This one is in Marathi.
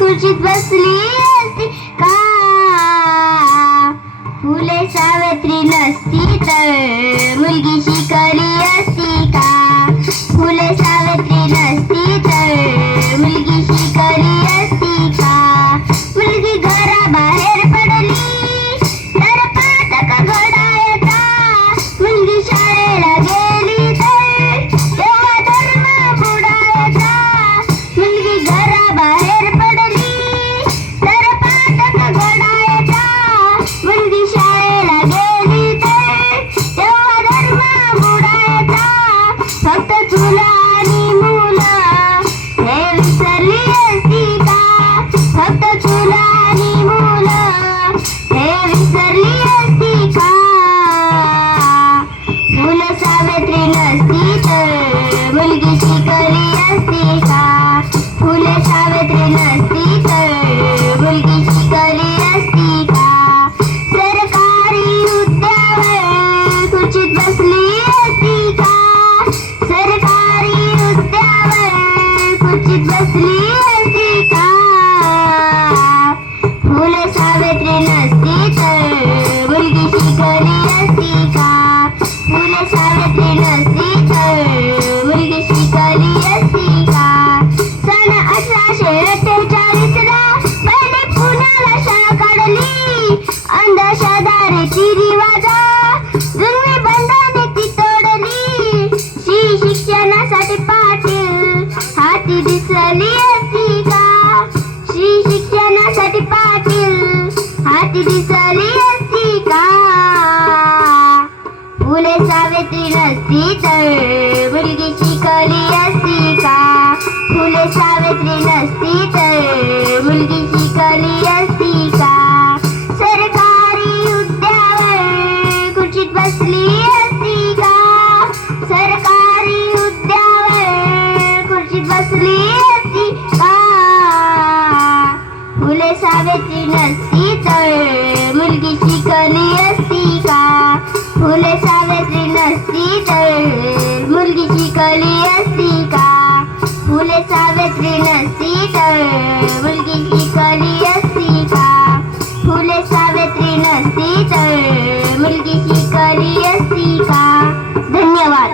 खुर्चीत बसली असती का? फुले सावित्री नसती तर मुलगी शिकली असती का? फुले सावित्री नसती तर मुलगी शिकली असती का? मुलगी घराबाहेर पडली तर पातक घडायचा. मुलगी शाळेला गेली तर तेव्हा धर्म बुडायचा. मुलगी घराबाहेर पडली तर पातक घडायचा. मुलगी शाळेला गेली तर तेव्हा धर्म बुडायचा. फक्त तुला आणि मुलं हे विसरली असती का? फक्त तुला आणि मुलं हे विसरली असती का? फुले सावित्री नसती तर मुलगी शिकली असती का? फुले सावित्री नसती तर मुलगी शिकली असती का? सरकारी हुद्द्यावर खुर्चीत बसली असती का? सरकारी हुद्द्यावर खुर्चीत बसली असती का? फुले सावित्री नसती तर मुलगी शिकली असती का? फुले सावित्री नसती तर मुलगी शिकली असती का? सन 1848 ला पहिले पुण्याला शाळा काढली. अंधश्रद्धाची रिवाजा जुलमी बंधने ती तोडली. शिक्षणासाठी पाटील हाती दिसली असती का? शिक्षणासाठी पाटील हाती दिसली असती का? फुले सावित्री नसती तर मुलगी शिकली असती का? फुले सावित्री नसती तर मुलगी शिकली असती का? सरकारी हुद्द्यावर खुर्चीत बसली असती का? सरकारी हुद्द्यावर खुर्चीत बसली असती का? फुले सावित्री नसती तर मुलगी शिकली